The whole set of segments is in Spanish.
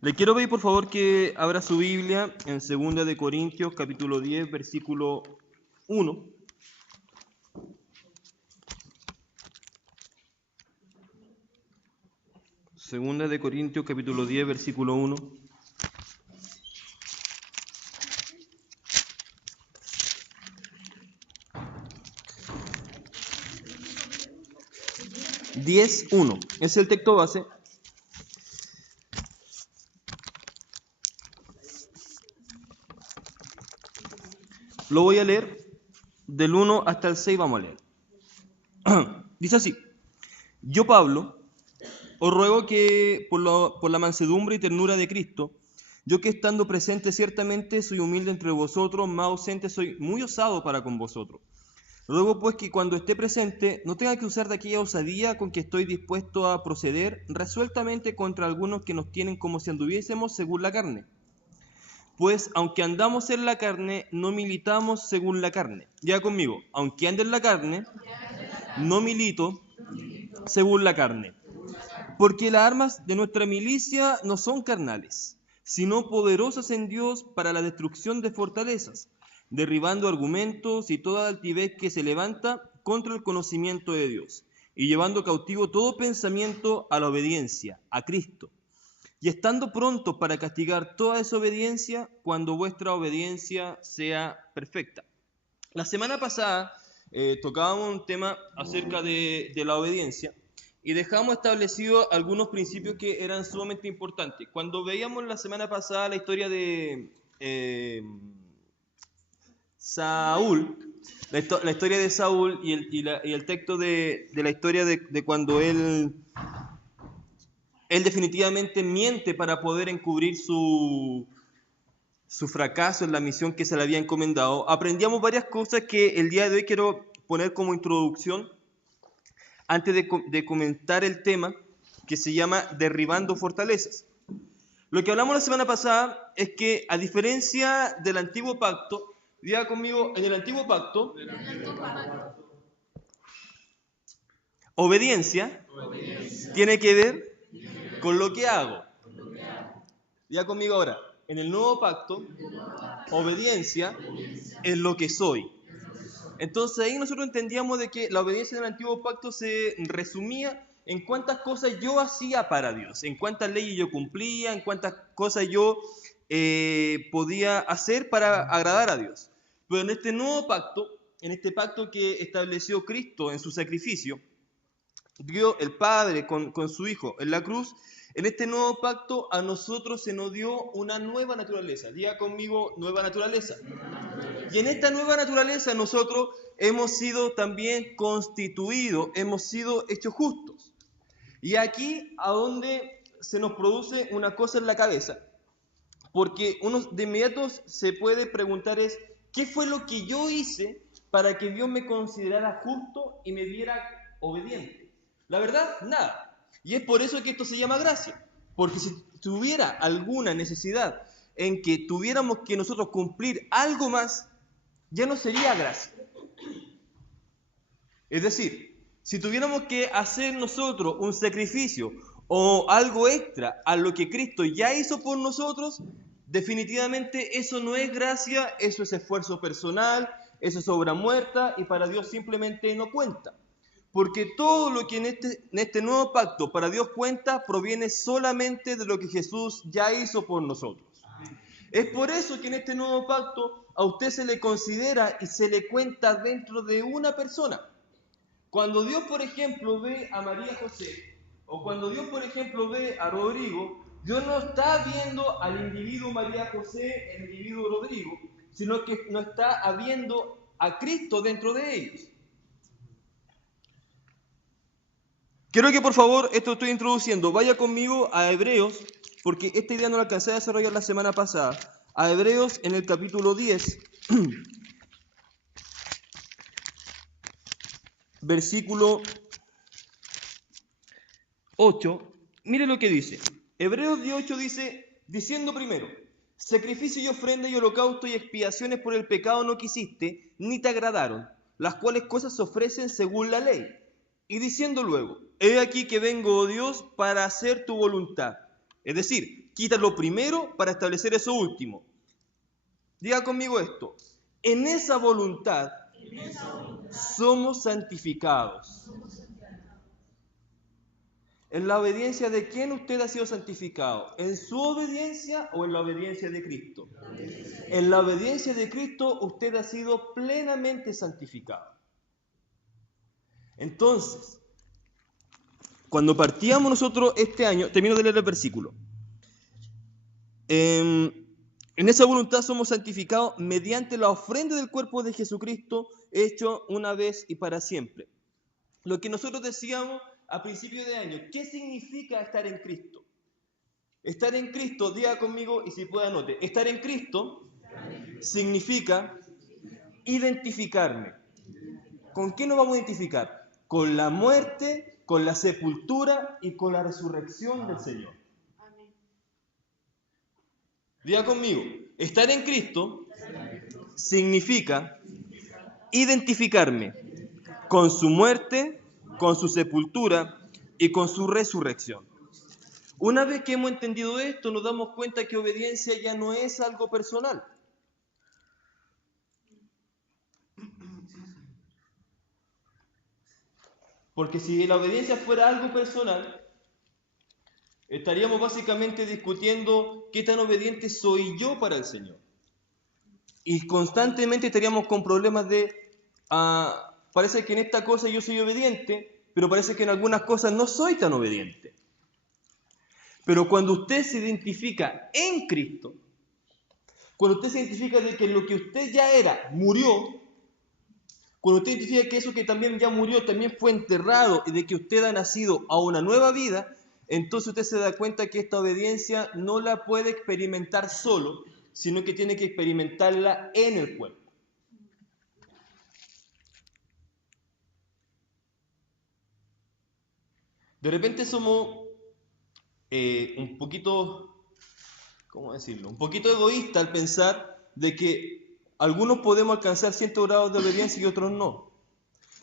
Le quiero pedir por favor que abra su Biblia en 2 de Corintios capítulo 10 versículo 1. Segunda de Corintios capítulo 10 versículo 1. Es el texto base. Lo voy a leer del 1 hasta el 6, vamos a leer. Dice así: Yo, Pablo, os ruego que por la mansedumbre y ternura de Cristo, yo que estando presente ciertamente soy humilde entre vosotros, más ausente soy muy osado para con vosotros. Ruego pues que cuando esté presente no tenga que usar de aquella osadía con que estoy dispuesto a proceder resueltamente contra algunos que nos tienen como si anduviésemos según la carne. Pues aunque andamos en la carne, no militamos según la carne. Ya conmigo, aunque ande en la carne, no milito según la carne. Porque las armas de nuestra milicia no son carnales, sino poderosas en Dios para la destrucción de fortalezas, derribando argumentos y toda altivez que se levanta contra el conocimiento de Dios, y llevando cautivo todo pensamiento a la obediencia, a Cristo, y estando prontos para castigar toda desobediencia cuando vuestra obediencia sea perfecta. La semana pasada tocábamos un tema acerca de la obediencia y dejamos establecidos algunos principios que eran sumamente importantes. Cuando veíamos la semana pasada la historia de Saúl, la historia de Saúl y el texto de la historia de cuando él definitivamente miente para poder encubrir su fracaso en la misión que se le había encomendado, aprendíamos varias cosas que el día de hoy quiero poner como introducción antes de comentar el tema que se llama Derribando Fortalezas. Lo que hablamos la semana pasada es que, a diferencia del Antiguo Pacto, diga conmigo, en el Antiguo Pacto, obediencia tiene que ver con lo que hago. Diga conmigo ahora, en el Nuevo Pacto, obediencia es lo que soy. Entonces ahí nosotros entendíamos de que la obediencia del Antiguo Pacto se resumía en cuántas cosas yo hacía para Dios, en cuántas leyes yo cumplía, en cuántas cosas yo podía hacer para agradar a Dios. Pero en este nuevo pacto, en este pacto que estableció Cristo en su sacrificio, Dios el Padre con su Hijo en la cruz, en este nuevo pacto a nosotros se nos dio una nueva naturaleza. Diga conmigo, nueva naturaleza. Y en esta nueva naturaleza nosotros hemos sido también constituidos, hemos sido hechos justos. Y aquí a donde se nos produce una cosa en la cabeza, porque uno de inmediato se puede preguntar es, ¿qué fue lo que yo hice para que Dios me considerara justo y me viera obediente? La verdad, nada. Y es por eso que esto se llama gracia, porque si tuviera alguna necesidad en que tuviéramos que nosotros cumplir algo más, ya no sería gracia. Es decir, si tuviéramos que hacer nosotros un sacrificio o algo extra a lo que Cristo ya hizo por nosotros, definitivamente eso no es gracia, eso es esfuerzo personal, eso es obra muerta y para Dios simplemente no cuenta. Porque todo lo que en este nuevo pacto para Dios cuenta proviene solamente de lo que Jesús ya hizo por nosotros. Es por eso que en este nuevo pacto a usted se le considera y se le cuenta dentro de una persona. Cuando Dios, por ejemplo, ve a María José, o cuando Dios, por ejemplo, ve a Rodrigo, Dios no está viendo al individuo María José, el individuo Rodrigo, sino que no está viendo a Cristo dentro de ellos. Quiero que por favor, esto estoy introduciendo, vaya conmigo a Hebreos, porque esta idea no la alcancé a desarrollar la semana pasada. A Hebreos en el capítulo 10, versículo 8, mire lo que dice. Hebreos 18 dice, diciendo primero, sacrificio y ofrenda y holocausto y expiaciones por el pecado no quisiste, ni te agradaron, las cuales cosas se ofrecen según la ley. Y diciendo luego, he aquí que vengo, oh Dios, para hacer tu voluntad. Es decir, quita lo primero para establecer eso último. Diga conmigo esto. En esa voluntad somos santificados. ¿En la obediencia de quién usted ha sido santificado? ¿En su obediencia o en la obediencia de Cristo? En la obediencia de Cristo usted ha sido plenamente santificado. Entonces, cuando partíamos nosotros este año, termino de leer el versículo. En esa voluntad somos santificados mediante la ofrenda del cuerpo de Jesucristo hecho una vez y para siempre. Lo que nosotros decíamos a principio de año, ¿qué significa estar en Cristo? Estar en Cristo, diga conmigo y si puede anote, estar en Cristo significa identificarme. ¿Con qué nos vamos a identificar? Con la muerte, con la sepultura y con la resurrección del Señor. Diga conmigo, estar en Cristo significa identificarme con su muerte, con su sepultura y con su resurrección. Una vez que hemos entendido esto, nos damos cuenta que obediencia ya no es algo personal. Porque si la obediencia fuera algo personal, estaríamos básicamente discutiendo qué tan obediente soy yo para el Señor. Y constantemente estaríamos con problemas de, parece que en esta cosa yo soy obediente, pero parece que en algunas cosas no soy tan obediente. Pero cuando usted se identifica en Cristo, cuando usted se identifica de que lo que usted ya era murió, cuando usted identifica que eso que también ya murió también fue enterrado y de que usted ha nacido a una nueva vida, entonces usted se da cuenta que esta obediencia no la puede experimentar solo, sino que tiene que experimentarla en el cuerpo. De repente somos un poquito, ¿cómo decirlo? Un poquito egoísta al pensar de que algunos podemos alcanzar ciertos grados de obediencia y otros no.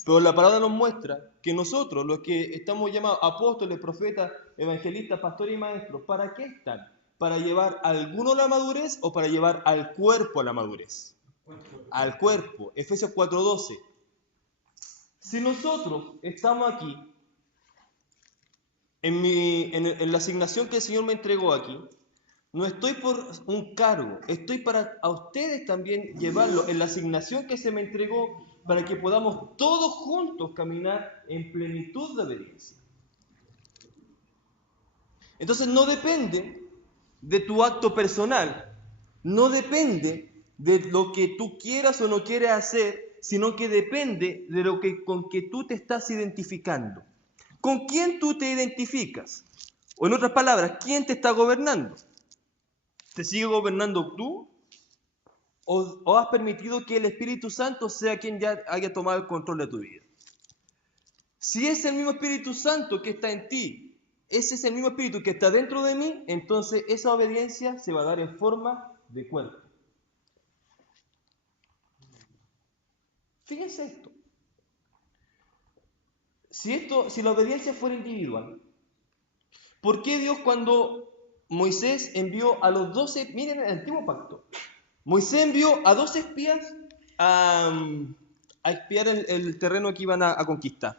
Pero la palabra nos muestra que nosotros, los que estamos llamados apóstoles, profetas, evangelistas, pastores y maestros, ¿para qué están? ¿Para llevar a alguno a la madurez o para llevar al cuerpo a la madurez? Al cuerpo. Efesios 4:12. Si nosotros estamos aquí, en la asignación que el Señor me entregó aquí, no estoy por un cargo, estoy para a ustedes también llevarlo en la asignación que se me entregó para que podamos todos juntos caminar en plenitud de obediencia. Entonces no depende de tu acto personal, no depende de lo que tú quieras o no quieras hacer, sino que depende de lo que con que tú te estás identificando. ¿Con quién tú te identificas? O en otras palabras, ¿quién te está gobernando? ¿Te sigue gobernando tú? ¿O has permitido que el Espíritu Santo sea quien ya haya tomado el control de tu vida? Si es el mismo Espíritu Santo que está en ti, ese es el mismo Espíritu que está dentro de mí, entonces esa obediencia se va a dar en forma de cuerpo. Fíjense esto. Si la obediencia fuera individual, ¿por qué Dios cuando Moisés envió a los 12, miren el antiguo pacto, Moisés envió a 12 espías a espiar el terreno que iban a conquistar?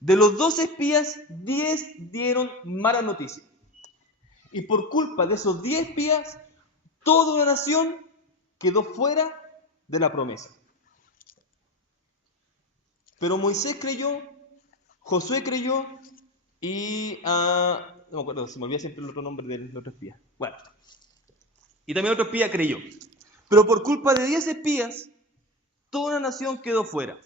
De los 12 espías, 10 dieron mala noticia. Y por culpa de esos 10 espías, toda una nación quedó fuera de la promesa. Pero Moisés creyó, Josué creyó y no me acuerdo, se me olvida siempre el otro nombre del otro espía. Bueno, y también otro espía creyó. Pero por culpa de 10 espías, toda una nación quedó fuera.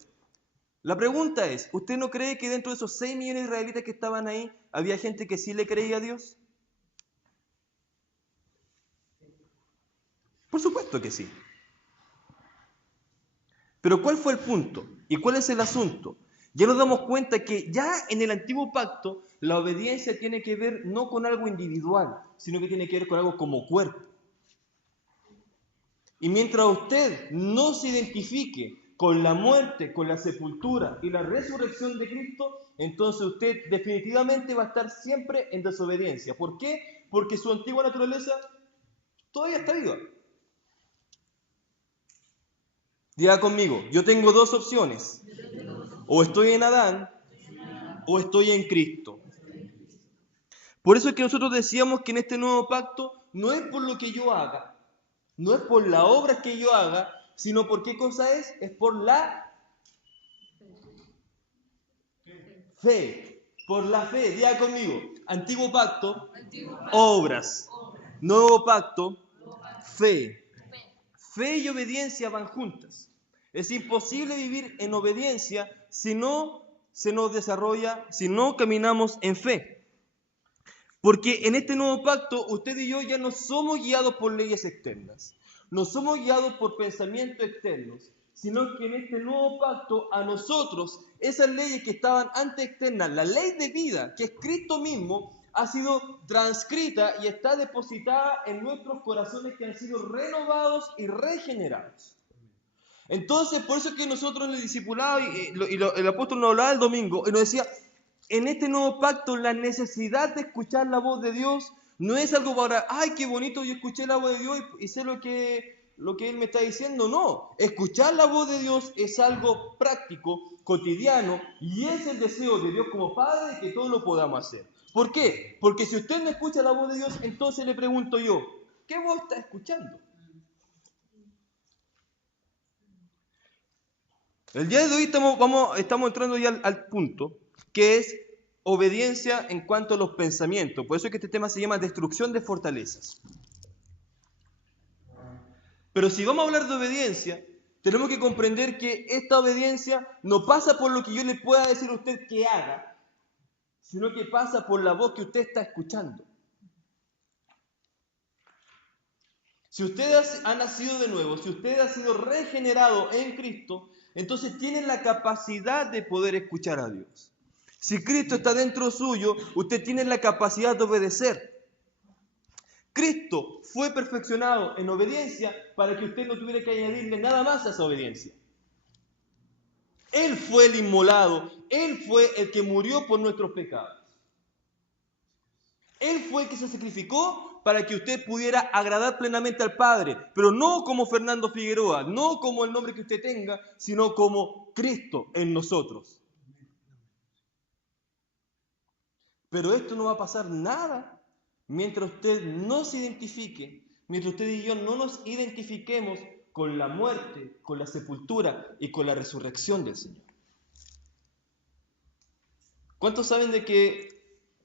La pregunta es, ¿usted no cree que dentro de esos 6 millones de israelitas que estaban ahí, había gente que sí le creía a Dios? Por supuesto que sí. Pero ¿cuál fue el punto? ¿Y cuál es el asunto? Ya nos damos cuenta que ya en el antiguo pacto la obediencia tiene que ver no con algo individual, sino que tiene que ver con algo como cuerpo. Y mientras usted no se identifique con la muerte, con la sepultura y la resurrección de Cristo, entonces usted definitivamente va a estar siempre en desobediencia. ¿Por qué? Porque su antigua naturaleza todavía está viva. Diga conmigo, yo tengo dos opciones. O estoy en Adán o estoy en Cristo. Por eso es que nosotros decíamos que en este nuevo pacto no es por lo que yo haga, no es por la obra que yo haga, sino por qué cosa es por la fe. Por la fe, diga conmigo, antiguo pacto, obras. Nuevo pacto, fe. Fe y obediencia van juntas. Es imposible vivir en obediencia si no se nos desarrolla, si no caminamos en fe. Porque en este nuevo pacto, usted y yo ya no somos guiados por leyes externas, no somos guiados por pensamientos externos, sino que en este nuevo pacto a nosotros, esas leyes que estaban antes externas, la ley de vida, que es Cristo mismo, ha sido transcrita y está depositada en nuestros corazones que han sido renovados y regenerados. Entonces, por eso es que nosotros en el discipulado, el apóstol nos hablaba el domingo y nos decía, en este nuevo pacto la necesidad de escuchar la voz de Dios no es algo para, ay, qué bonito, yo escuché la voz de Dios y sé lo que Él me está diciendo. No, escuchar la voz de Dios es algo práctico, cotidiano, y es el deseo de Dios como Padre que todos lo podamos hacer. ¿Por qué? Porque si usted no escucha la voz de Dios, entonces le pregunto yo, ¿qué voz está escuchando? El día de hoy estamos entrando ya al punto que es obediencia en cuanto a los pensamientos. Por eso es que este tema se llama destrucción de fortalezas. Pero si vamos a hablar de obediencia, tenemos que comprender que esta obediencia no pasa por lo que yo le pueda decir a usted que haga, sino que pasa por la voz que usted está escuchando. Si usted ha nacido de nuevo, si usted ha sido regenerado en Cristo, entonces tiene la capacidad de poder escuchar a Dios. Si Cristo está dentro suyo, usted tiene la capacidad de obedecer. Cristo fue perfeccionado en obediencia para que usted no tuviera que añadirle nada más a esa obediencia. Él fue el inmolado, Él fue el que murió por nuestros pecados. Él fue el que se sacrificó para que usted pudiera agradar plenamente al Padre, pero no como Fernando Figueroa, no como el nombre que usted tenga, sino como Cristo en nosotros. Pero esto no va a pasar nada mientras usted no se identifique, mientras usted y yo no nos identifiquemos con la muerte, con la sepultura y con la resurrección del Señor. ¿Cuántos saben de que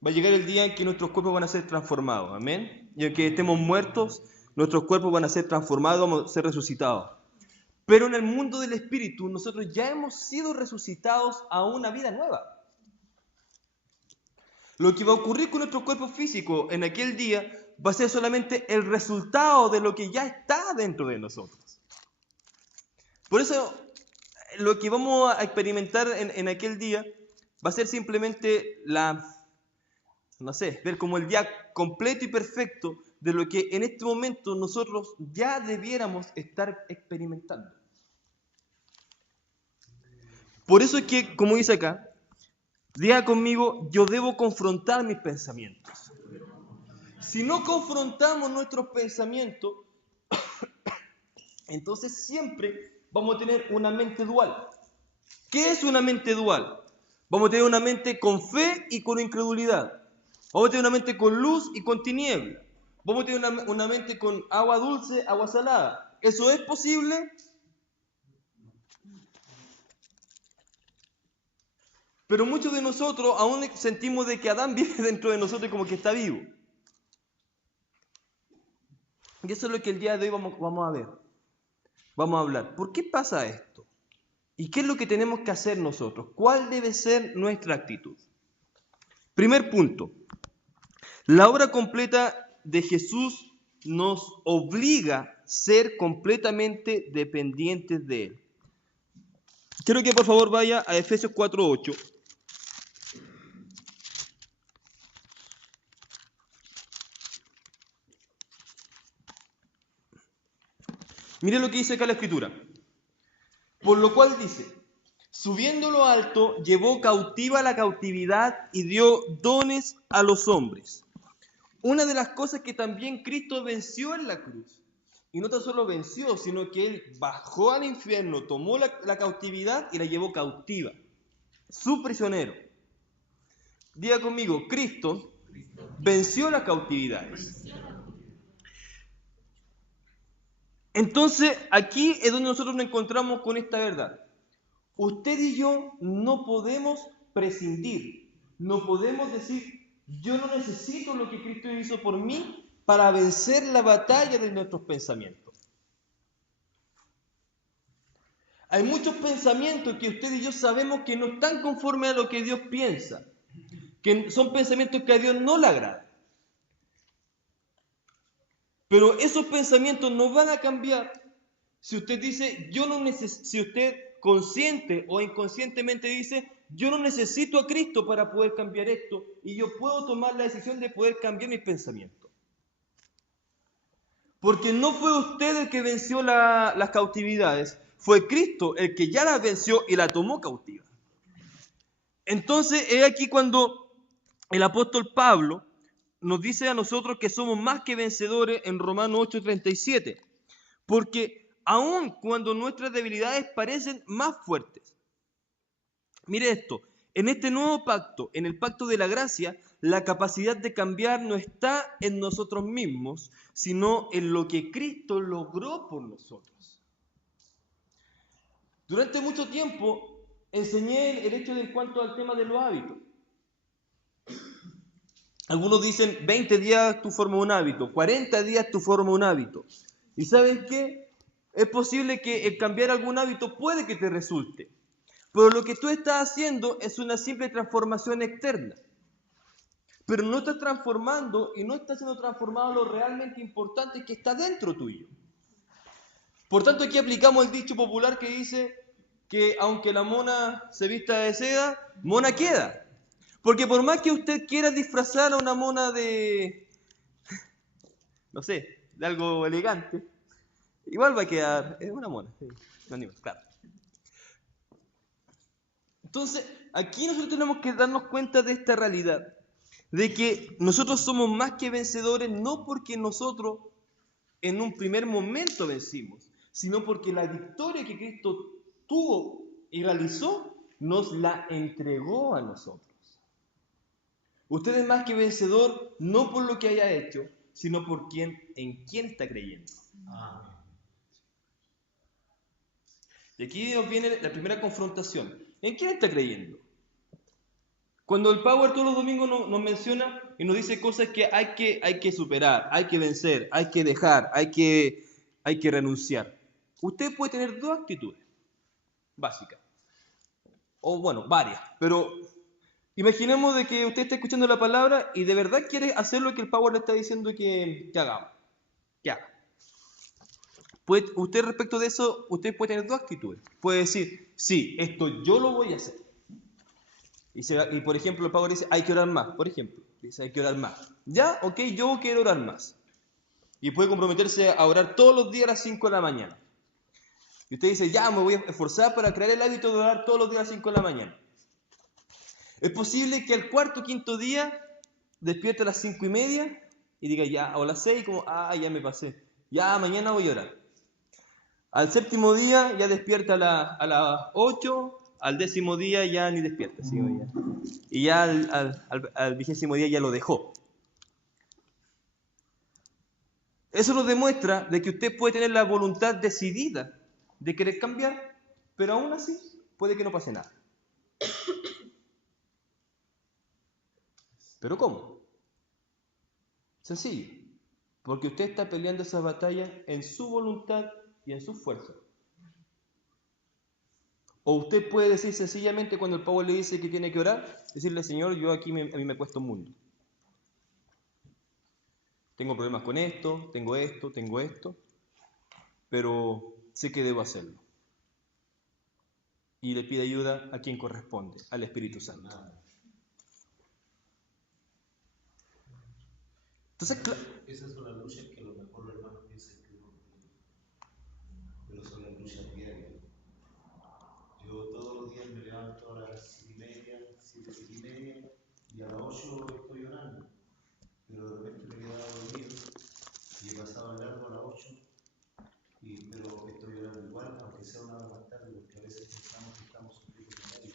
va a llegar el día en que nuestros cuerpos van a ser transformados? Amén. Y en que estemos muertos, nuestros cuerpos van a ser transformados, vamos a ser resucitados. Pero en el mundo del espíritu, nosotros ya hemos sido resucitados a una vida nueva. Lo que va a ocurrir con nuestro cuerpo físico en aquel día va a ser solamente el resultado de lo que ya está dentro de nosotros. Por eso, lo que vamos a experimentar en aquel día va a ser simplemente ver como el día completo y perfecto de lo que en este momento nosotros ya debiéramos estar experimentando. Por eso es que, como dice acá, diga conmigo, yo debo confrontar mis pensamientos. Si no confrontamos nuestros pensamientos, entonces siempre vamos a tener una mente dual. ¿Qué es una mente dual? Vamos a tener una mente con fe y con incredulidad. Vamos a tener una mente con luz y con tiniebla. Vamos a tener una mente con agua dulce, agua salada. ¿Eso es posible? Pero muchos de nosotros aún sentimos de que Adán vive dentro de nosotros y como que está vivo. Y eso es lo que el día de hoy vamos a ver. Vamos a hablar. ¿Por qué pasa esto? ¿Y qué es lo que tenemos que hacer nosotros? ¿Cuál debe ser nuestra actitud? Primer punto. La obra completa de Jesús nos obliga a ser completamente dependientes de Él. Quiero que por favor vaya a Efesios 4:8. Mire lo que dice acá la Escritura. Por lo cual dice, subiendo lo alto, llevó cautiva la cautividad y dio dones a los hombres. Una de las cosas que también Cristo venció en la cruz, y no tan solo venció, sino que Él bajó al infierno, tomó la cautividad y la llevó cautiva, su prisionero. Diga conmigo, Cristo venció las cautividades. Entonces, aquí es donde nosotros nos encontramos con esta verdad. Usted y yo no podemos prescindir, no podemos decir, yo no necesito lo que Cristo hizo por mí para vencer la batalla de nuestros pensamientos. Hay muchos pensamientos que usted y yo sabemos que no están conformes a lo que Dios piensa, que son pensamientos que a Dios no le agradan. Pero esos pensamientos no van a cambiar si usted dice, si usted consciente o inconscientemente dice, yo no necesito a Cristo para poder cambiar esto y yo puedo tomar la decisión de poder cambiar mis pensamientos. Porque no fue usted el que venció las cautividades, fue Cristo el que ya las venció y la tomó cautiva. Entonces es aquí cuando el apóstol Pablo nos dice a nosotros que somos más que vencedores en Romanos 8:37, porque aun cuando nuestras debilidades parecen más fuertes, mire esto, en este nuevo pacto, en el pacto de la gracia, la capacidad de cambiar no está en nosotros mismos, sino en lo que Cristo logró por nosotros. Durante mucho tiempo enseñé el hecho de en cuanto al tema de los hábitos. Algunos dicen 20 días tú formas un hábito, 40 días tú formas un hábito. ¿Y sabes qué? Es posible que el cambiar algún hábito puede que te resulte. Pero lo que tú estás haciendo es una simple transformación externa. Pero no estás transformando y no está siendo transformado lo realmente importante que está dentro tuyo. Por tanto, aquí aplicamos el dicho popular que dice que aunque la mona se vista de seda, mona queda. Porque por más que usted quiera disfrazar a una mona de, no sé, de algo elegante, igual va a quedar, es una mona, sí, no animal, claro. Entonces, aquí nosotros tenemos que darnos cuenta de esta realidad, de que nosotros somos más que vencedores no porque nosotros en un primer momento vencimos, sino porque la victoria que Cristo tuvo y realizó nos la entregó a nosotros. Usted es más que vencedor no por lo que haya hecho, sino por en quién está creyendo. Amén. Y aquí nos viene la primera confrontación. ¿En quién está creyendo? Cuando el Power todos los domingos nos menciona y nos dice cosas que hay que superar, hay que vencer, hay que dejar, hay que renunciar. Usted puede tener dos actitudes básicas, o bueno, varias, pero imaginemos de que usted está escuchando la palabra y de verdad quiere hacer lo que el Power le está diciendo que hagamos, que haga. Usted respecto de eso, usted puede tener dos actitudes. Puede decir, sí, esto yo lo voy a hacer. Y por ejemplo, el Power dice, hay que orar más. Por ejemplo, dice, hay que orar más. Ya, ok, yo quiero orar más. Y puede comprometerse a orar todos los días a las 5 de la mañana. Y usted dice, ya, me voy a esforzar para crear el hábito de orar todos los días a las 5 de la mañana. Es posible que al cuarto o quinto día despierte a las 5:30 y diga, ya, o a las 6, como, ya me pasé. Ya, mañana voy a orar. Al séptimo día ya despierta a las 8, al décimo día ya ni despierta. ¿Sí? Y ya al 20º día ya lo dejó. Eso nos demuestra de que usted puede tener la voluntad decidida de querer cambiar, pero aún así puede que no pase nada. ¿Pero cómo? Sencillo. Porque usted está peleando esa batalla en su voluntad y en su fuerza. O usted puede decir sencillamente cuando el Pablo le dice que tiene que orar, decirle, Señor, yo aquí a mí me cuesta un mundo. Tengo problemas con esto, tengo esto, pero sé que debo hacerlo. Y le pide ayuda a quien corresponde, al Espíritu Santo. Entonces, esa es una lucha que a lo mejor los hermanos piensan que uno tiene, pero son las luchas diarias. hoy me levanto a las 7:30, 7:30, y a las 8 estoy orando. Pero de repente me he quedado dormido y he pasado el largo a las 8, pero estoy orando igual, aunque sea una hora más tarde, porque a veces pensamos que estamos sufriendo con algo.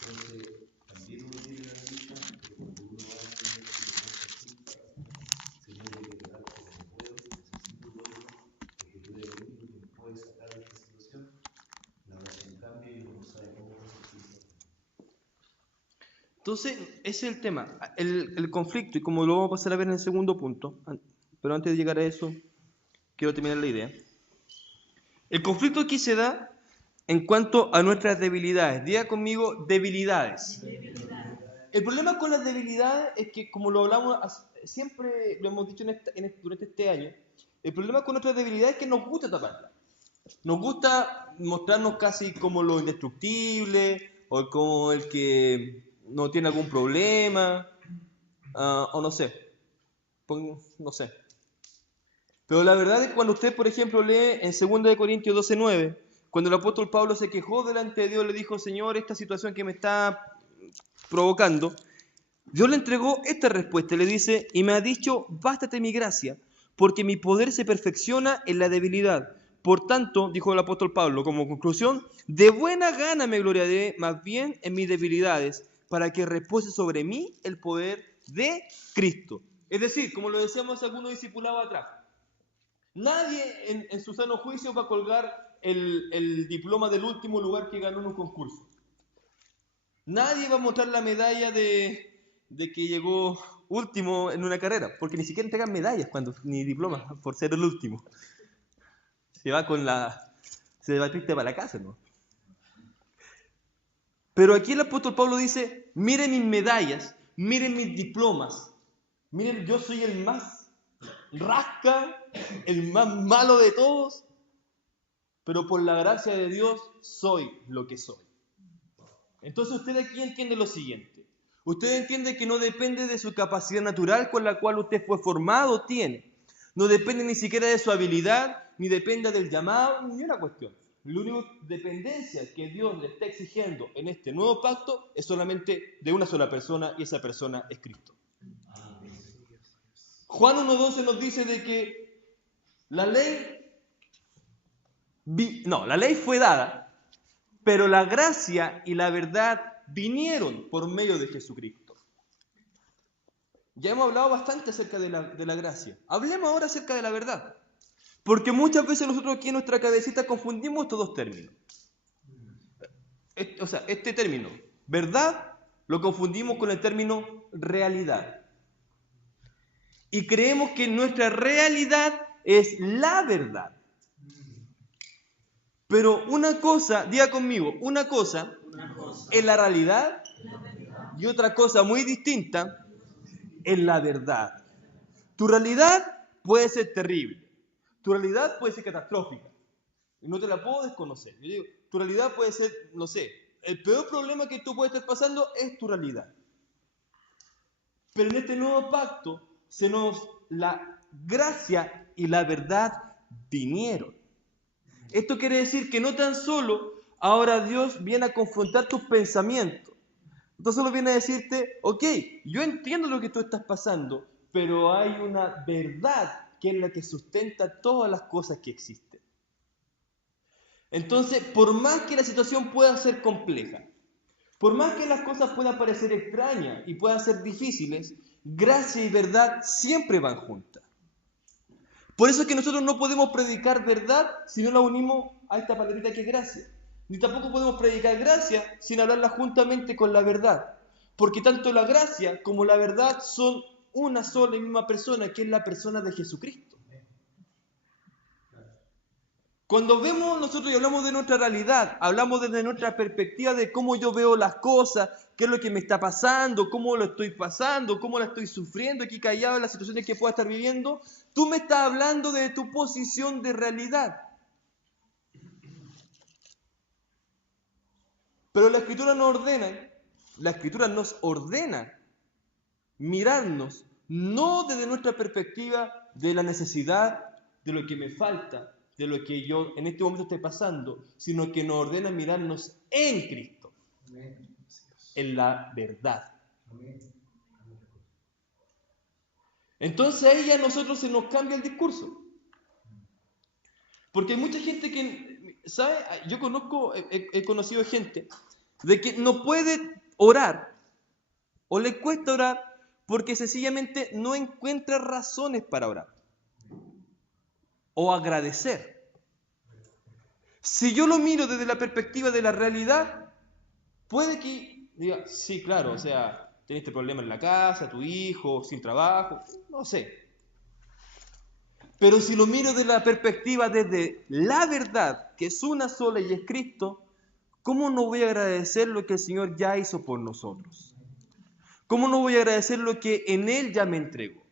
Entonces, también uno tiene la dicha, pero cuando uno va a entender que no es así, Señor, yo te agradezco como puedo, necesito tu ayuda, porque tú eres el único que me puede sacar de esta situación. La oración cambia y uno no sabe cómo resistirse. Entonces, ese es el tema, el conflicto, y como lo vamos a pasar a ver en el segundo punto, pero antes de llegar a eso, quiero terminar la idea. El conflicto aquí se da en cuanto a nuestras debilidades. Diga conmigo, debilidades. El problema con las debilidades es que, como lo hablamos, siempre lo hemos dicho durante este año, el problema con nuestras debilidades es que nos gusta taparlas. Nos gusta mostrarnos casi como lo indestructible, o como el que no tiene algún problema, o no sé. No sé. Pero la verdad es que cuando usted, por ejemplo, lee en 2 Corintios 12:9, cuando el apóstol Pablo se quejó delante de Dios, le dijo: Señor, esta situación que me está provocando, Dios le entregó esta respuesta, le dice: y me ha dicho, bástate mi gracia, porque mi poder se perfecciona en la debilidad. Por tanto, dijo el apóstol Pablo como conclusión, de buena gana me gloriaré más bien en mis debilidades, para que repose sobre mí el poder de Cristo. Es decir, como lo decíamos algunos discipulados atrás, nadie en su sano juicio va a colgar el diploma del último lugar que ganó en un concurso. Nadie va a mostrar la medalla de que llegó último en una carrera, porque ni siquiera entregan medallas ni diplomas por ser el último. Se va triste para la casa, ¿no? Pero aquí el apóstol Pablo dice: miren mis medallas, miren mis diplomas, miren, yo soy el más rasca, el más malo de todos, pero por la gracia de Dios soy lo que soy. Entonces usted aquí entiende lo siguiente. Usted entiende que no depende de su capacidad natural con la cual usted fue formado o tiene. No depende ni siquiera de su habilidad, ni depende del llamado, ni de una cuestión. La única dependencia que Dios le está exigiendo en este nuevo pacto es solamente de una sola persona, y esa persona es Cristo. Juan 1:12 nos dice de que la ley fue dada, pero la gracia y la verdad vinieron por medio de Jesucristo. Ya hemos hablado bastante acerca de la gracia. Hablemos ahora acerca de la verdad. Porque muchas veces nosotros aquí en nuestra cabecita confundimos estos dos términos. Este término, verdad, lo confundimos con el término realidad. Y creemos que nuestra realidad es la verdad. Pero una cosa, diga conmigo, una cosa es la realidad y otra cosa muy distinta es la verdad. Tu realidad puede ser terrible, tu realidad puede ser catastrófica, y no te la puedo desconocer. Yo digo, tu realidad puede ser, no sé, el peor problema que tú puedes estar pasando es tu realidad. Pero en este nuevo pacto, la gracia y la verdad vinieron. Esto quiere decir que no tan solo ahora Dios viene a confrontar tus pensamientos. No solo viene a decirte: ok, yo entiendo lo que tú estás pasando, pero hay una verdad que es la que sustenta todas las cosas que existen. Entonces, por más que la situación pueda ser compleja, por más que las cosas puedan parecer extrañas y puedan ser difíciles, gracia y verdad siempre van juntas. Por eso es que nosotros no podemos predicar verdad si no la unimos a esta palabrita que es gracia. Ni tampoco podemos predicar gracia sin hablarla juntamente con la verdad. Porque tanto la gracia como la verdad son una sola y misma persona, que es la persona de Jesucristo. Cuando vemos nosotros y hablamos de nuestra realidad, hablamos desde nuestra perspectiva de cómo yo veo las cosas, qué es lo que me está pasando, cómo lo estoy pasando, cómo la estoy sufriendo, aquí callado en las situaciones que pueda estar viviendo, tú me estás hablando de tu posición de realidad. Pero la Escritura nos ordena mirarnos no desde nuestra perspectiva de la necesidad, de lo que me falta, de lo que yo en este momento estoy pasando, sino que nos ordena mirarnos en Cristo, en la verdad. Entonces ahí ya a nosotros se nos cambia el discurso. Porque hay mucha gente que, ¿sabe? Yo he conocido gente de que no puede orar o le cuesta orar porque sencillamente no encuentra razones para orar o agradecer. Si yo lo miro desde la perspectiva de la realidad, puede que diga, sí, claro, o sea, tenés este problema en la casa, tu hijo, sin trabajo, no sé. Pero si lo miro desde la perspectiva desde la verdad, que es una sola y es Cristo, ¿cómo no voy a agradecer lo que el Señor ya hizo por nosotros? ¿Cómo no voy a agradecer lo que en Él ya me entregó?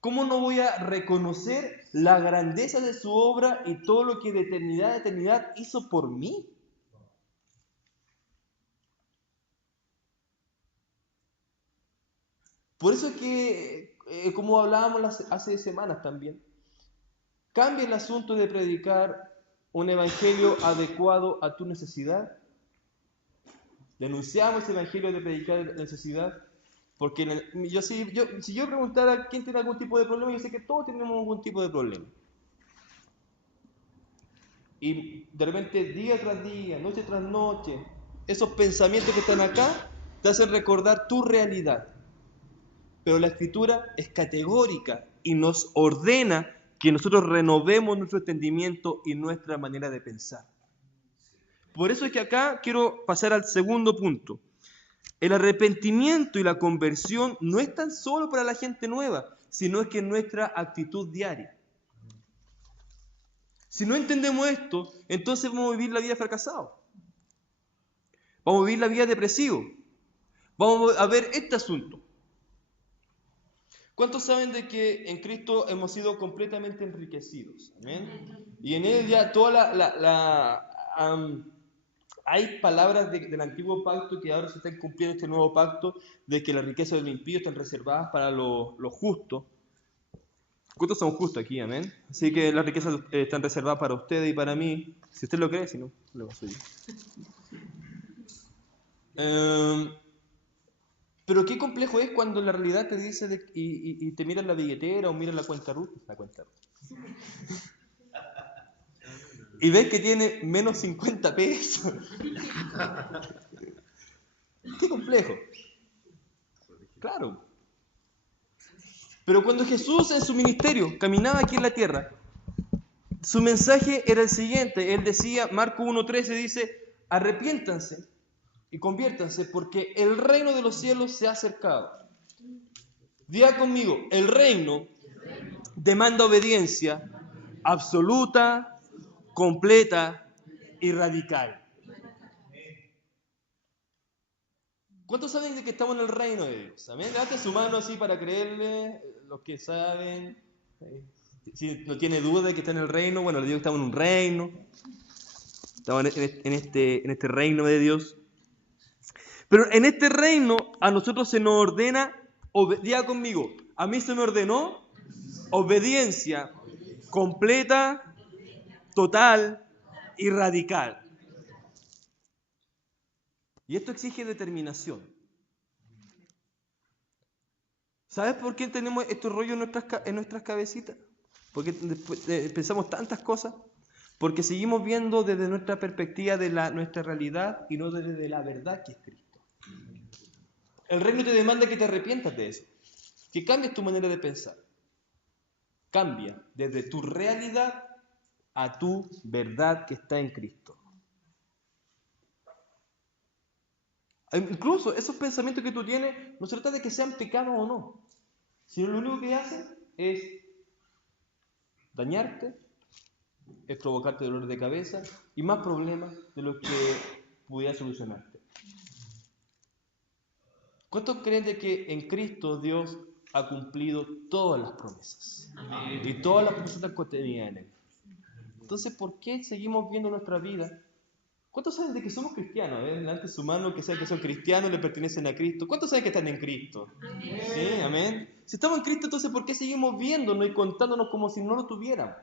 ¿Cómo no voy a reconocer la grandeza de su obra y todo lo que de eternidad a eternidad hizo por mí? Por eso es que, como hablábamos hace semanas también, cambia el asunto de predicar un evangelio adecuado a tu necesidad. Denunciamos ese evangelio de predicar la necesidad, porque si yo preguntara quién tiene algún tipo de problema, yo sé que todos tenemos algún tipo de problema. Y de repente, día tras día, noche tras noche, esos pensamientos que están acá te hacen recordar tu realidad. Pero la Escritura es categórica y nos ordena que nosotros renovemos nuestro entendimiento y nuestra manera de pensar. Por eso es que acá quiero pasar al segundo punto. El arrepentimiento y la conversión no es tan solo para la gente nueva, sino es que es nuestra actitud diaria. Si no entendemos esto, entonces vamos a vivir la vida fracasado. Vamos a vivir la vida depresivo. Vamos a ver este asunto. ¿Cuántos saben de que en Cristo hemos sido completamente enriquecidos? ¿Amén? Y en Él ya toda hay palabras del antiguo pacto que ahora se están cumpliendo este nuevo pacto, de que las riquezas del impío están reservadas para los justos. ¿Cuántos son justos aquí? Amén. Así que las riquezas están reservadas para ustedes y para mí. Si usted lo cree, si no, lo paso yo. Pero qué complejo es cuando la realidad te dice y te miras la billetera o miras la cuenta RUT. Y ves que tiene menos 50 pesos. Qué complejo. Claro. Pero cuando Jesús en su ministerio caminaba aquí en la tierra, su mensaje era el siguiente. Él decía, Marcos 1:13 dice, arrepiéntanse y conviértanse porque el reino de los cielos se ha acercado. Diga conmigo, el reino demanda obediencia absoluta, completa y radical. ¿Cuántos saben de que estamos en el reino de Dios? Amén. Levanten su mano así para creerle, los que saben. Si no tiene duda de que está en el reino, bueno, le digo que estamos en un reino. Estamos en este reino de Dios. Pero en este reino a nosotros se nos ordena, diga conmigo, a mí se me ordenó obediencia completa, total y radical. Y esto exige determinación. ¿Sabes por qué tenemos estos rollos en nuestras cabecitas? Porque después pensamos tantas cosas. Porque seguimos viendo desde nuestra perspectiva de nuestra realidad y no desde la verdad que es Cristo. El reino te demanda que te arrepientas de eso. Que cambies tu manera de pensar. Cambia desde tu realidad a tu verdad que está en Cristo. Incluso esos pensamientos que tú tienes, no se trata de que sean pecados o no, sino lo único que hacen es dañarte, es provocarte dolor de cabeza y más problemas de los que pudiera solucionarte. ¿Cuántos creen de que en Cristo Dios ha cumplido todas las promesas? Amén. Y todas las promesas están contenidas en Él. Entonces, ¿por qué seguimos viendo nuestra vida? ¿Cuántos saben de que somos cristianos? Delante de su mano que saben que son cristianos, le pertenecen a Cristo. ¿Cuántos saben que están en Cristo? Amén. Sí, amén. Si estamos en Cristo, entonces ¿por qué seguimos viéndonos y contándonos como si no lo tuviéramos?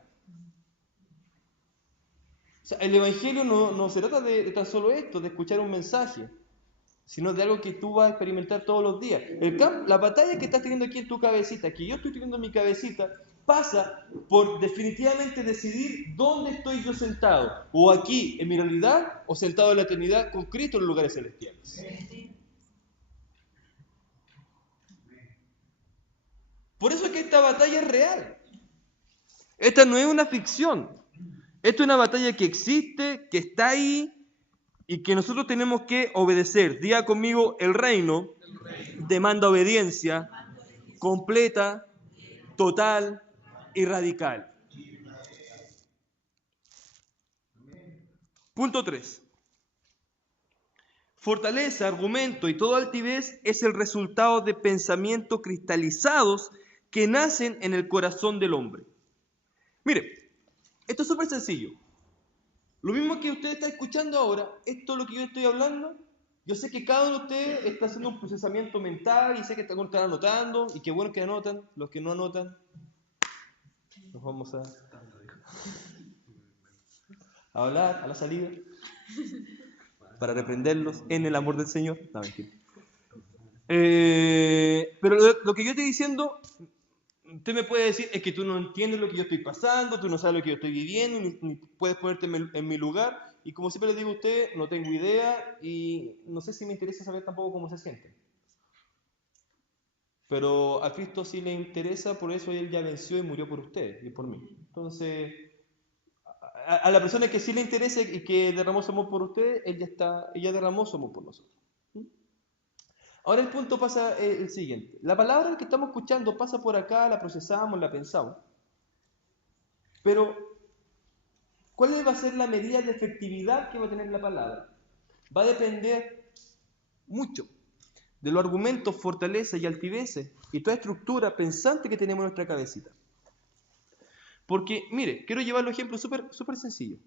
O sea, el Evangelio no se trata de tan solo esto, de escuchar un mensaje, sino de algo que tú vas a experimentar todos los días. La batalla que estás teniendo aquí en tu cabecita, que yo estoy teniendo en mi cabecita, pasa por definitivamente decidir dónde estoy yo sentado, o aquí en mi realidad, o sentado en la eternidad con Cristo en los lugares celestiales. Por eso es que esta batalla es real. Esta no es una ficción. Esta es una batalla que existe, que está ahí y que nosotros tenemos que obedecer. Diga conmigo, el reino demanda obediencia completa, total y radical. Punto 3. Fortaleza, argumento y toda altivez es el resultado de pensamientos cristalizados que nacen en el corazón del hombre. Mire, esto es súper sencillo. Lo mismo que usted está escuchando ahora, esto es lo que yo estoy hablando. Yo sé que cada uno de ustedes está haciendo un procesamiento mental y sé que están anotando y qué bueno que anotan. Los que no anotan, nos vamos a hablar a la salida para reprenderlos en el amor del Señor. No, mentira. Pero lo que yo estoy diciendo, usted me puede decir, es que tú no entiendes lo que yo estoy pasando, tú no sabes lo que yo estoy viviendo, ni puedes ponerte en mi lugar. Y como siempre le digo a usted, no tengo idea y no sé si me interesa saber tampoco cómo se siente. Pero a Cristo sí le interesa, por eso Él ya venció y murió por usted y por mí. Entonces, a la persona que sí le interesa y que derramó su amor por usted, ella derramó su amor por nosotros. Ahora el punto pasa el siguiente. La palabra que estamos escuchando pasa por acá, la procesamos, la pensamos. Pero, ¿cuál va a ser la medida de efectividad que va a tener la palabra? Va a depender mucho de los argumentos, fortaleza y altiveces y toda estructura pensante que tenemos en nuestra cabecita. Porque, mire, quiero llevar un ejemplo súper sencillo.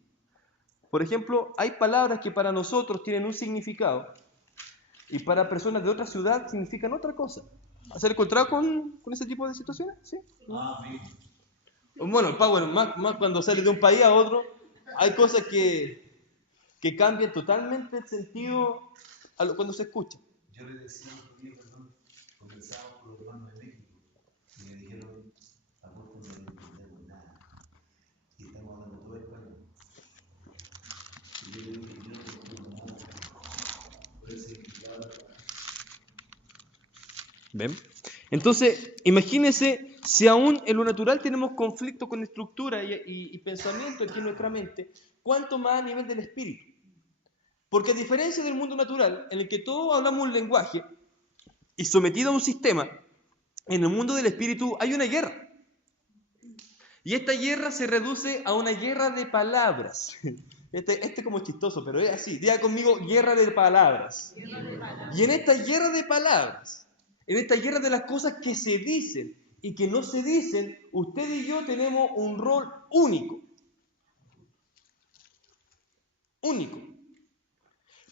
Por ejemplo, hay palabras que para nosotros tienen un significado y para personas de otra ciudad significan otra cosa. ¿Has encontrado con ese tipo de situaciones? ¿Sí? Bueno, más cuando sale de un país a otro, hay cosas que cambian totalmente el sentido cuando se escucha. Yo le decía otro día, perdón, conversaba con los hermanos de México y me dijeron, apóstol, no entendemos nada. Y estamos hablando todo español. Y yo le dije, yo no entiendo nada. Por eso significado. ¿Ven? Entonces, imagínense si aún en lo natural tenemos conflicto con estructura y pensamiento aquí en nuestra mente, ¿cuánto más a nivel del espíritu? Porque a diferencia del mundo natural, en el que todos hablamos un lenguaje y sometido a un sistema, en el mundo del espíritu hay una guerra. Y esta guerra se reduce a una guerra de palabras. Este como chistoso, pero es así. Diga conmigo, guerra de palabras. Y en esta guerra de palabras, en esta guerra de las cosas que se dicen y que no se dicen, usted y yo tenemos un rol único. Único.